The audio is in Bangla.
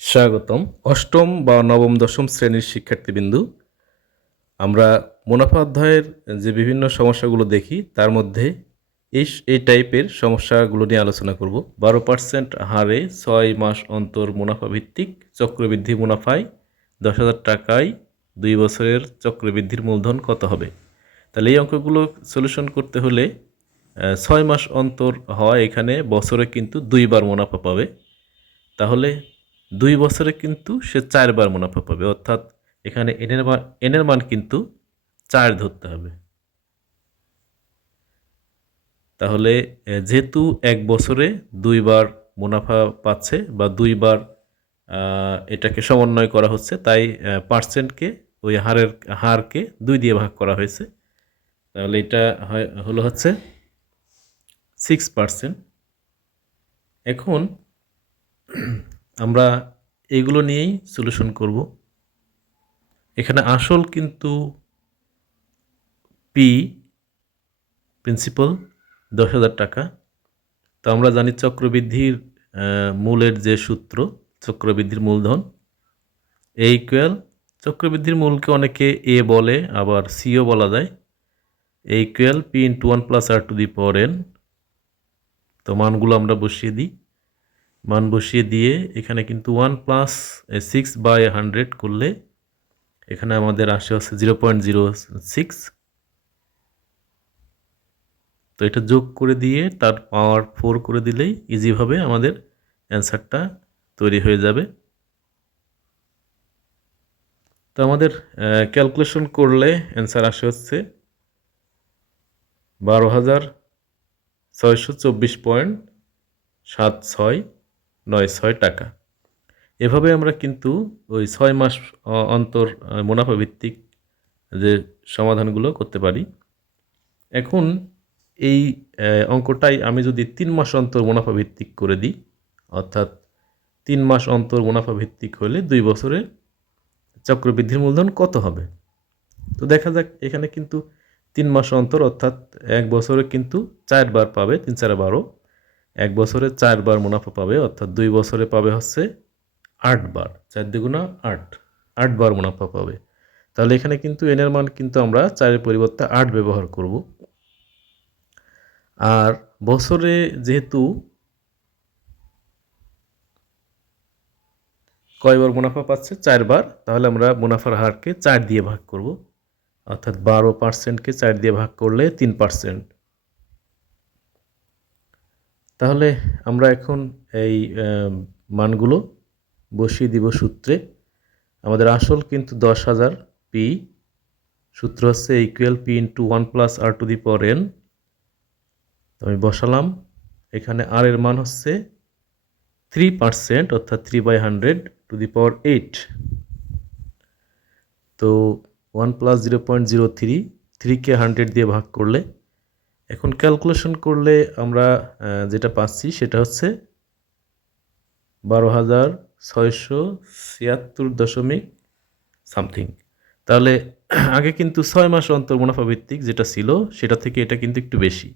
স্বাগতম। অষ্টম বা নবম, দশম শ্রেণির শিক্ষার্থীবিন্দু, আমরা মুনাফা অধ্যায়ের যে বিভিন্ন সমস্যাগুলো দেখি, তার মধ্যে এই এই টাইপের সমস্যাগুলো নিয়ে আলোচনা করব। বারো পার্সেন্ট হারে ছয় মাস অন্তর মুনাফা ভিত্তিক চক্রবৃদ্ধি মুনাফায় দশ হাজার টাকায় দুই বছরের চক্রবৃদ্ধির মূলধন কত হবে? তাহলে এই অঙ্কগুলো সলিউশন করতে হলে ছয় মাস অন্তর হয় এখানে বছরে কিন্তু দুইবার মুনাফা পাবে। তাহলে দুই বছরে কিন্তু সে চারবার মুনাফা পাবে। অর্থাৎ এখানে এনের মান এনের মান কিন্তু চার ধরতে হবে। তাহলে যেহেতু এক বছরে দুইবার মুনাফা পাচ্ছে বা দুইবার এটাকে সমন্বয় করা হচ্ছে, তাই পার্সেন্টকে ওই হারের, হারকে দুই দিয়ে ভাগ করা হয়েছে। তাহলে এটা হলো হচ্ছে সিক্স পার্সেন্ট এখন আমরা এগুলো নিয়েই সলিউশন করব। এখানে আসল কিন্তু পি প্রিন্সিপাল দশ হাজার টাকা। তো আমরা জানি চক্রবৃদ্ধির মূলের যে সূত্র, চক্রবৃদ্ধির মূলধন এ ইকুয়াল চক্রবৃদ্ধির মূলকে অনেকে এ বলে, আবার সিও বলা যায়। A equal P into one plus R to the power N তো মানগুলো আমরা বসিয়ে দিই। মান বসিয়ে দিয়ে এখানে কিন্তু one plus six by hundred করলে এখানে আমাদের আসে হচ্ছে জিরো পয়েন্ট জিরো সিক্স। তো এটা যোগ করে দিয়ে তার পাওয়ার ফোর করে দিলেই ইজিভাবে আমাদের অ্যান্সারটা তৈরি হয়ে যাবে। তো আমাদের ক্যালকুলেশন করলে অ্যান্সার আসে হচ্ছে বারো হাজার ছয়শো চব্বিশ পয়েন্ট সাত ছয়। নয়, ছয় টাকা। এভাবে আমরা কিন্তু ওই ছয় মাস অন্তর মুনাফা ভিত্তিক যে সমাধানগুলো করতে পারি। এখন এই অঙ্কটাই আমি যদি তিন মাস অন্তর মুনাফা ভিত্তিক করে দিই, অর্থাৎ তিন মাস অন্তর মুনাফা ভিত্তিক হলে দুই বছরে চক্রবৃদ্ধির মূলধন কত হবে? তো দেখা যাক, এখানে কিন্তু তিন মাস অন্তর অর্থাৎ এক বছরে কিন্তু চারবার পাবে, তিন চার বারো। এক বছরে চারবার মুনাফা পাবে, অর্থাৎ দুই বছরে পাবে হচ্ছে আটবার, চার দ্বিগুণা আট, আটবার মুনাফা পাবে। তাহলে এখানে কিন্তু এনের মান কিন্তু আমরা চারের পরিবর্তে আট ব্যবহার করব। আর বছরে যেহেতু কয়বার মুনাফা পাচ্ছে? চারবার, তাহলে আমরা মুনাফার হারকে চার দিয়ে ভাগ করব। অর্থাৎ বারো পার্সেন্টকে চার দিয়ে ভাগ করলে তিন পার্সেন্ট তাহলে আমরা এখন এই মানগুলো বসিয়ে দিব সূত্রে। আমাদের আসল কিন্তু দশ হাজার পি সূত্র হচ্ছে equal P into one plus R to the power N আমি বসালাম, এখানে আর এর মান হচ্ছে থ্রি পার্সেন্ট অর্থাৎ three by hundred to the power eight তো one plus zero point zero three থ্রিকে hundred দিয়ে ভাগ করলে এখন ক্যালকুলেশন করলে আমরা যেটা পাচ্ছি সেটা হচ্ছে বারো হাজার ছয়শো ছিয়াত্তর দশমিক সামথিং। তাহলে আগে কিন্তু ছয় মাস অন্তর মুনাফা ভিত্তিক যেটা ছিল, সেটা থেকে এটা কিন্তু একটু বেশি।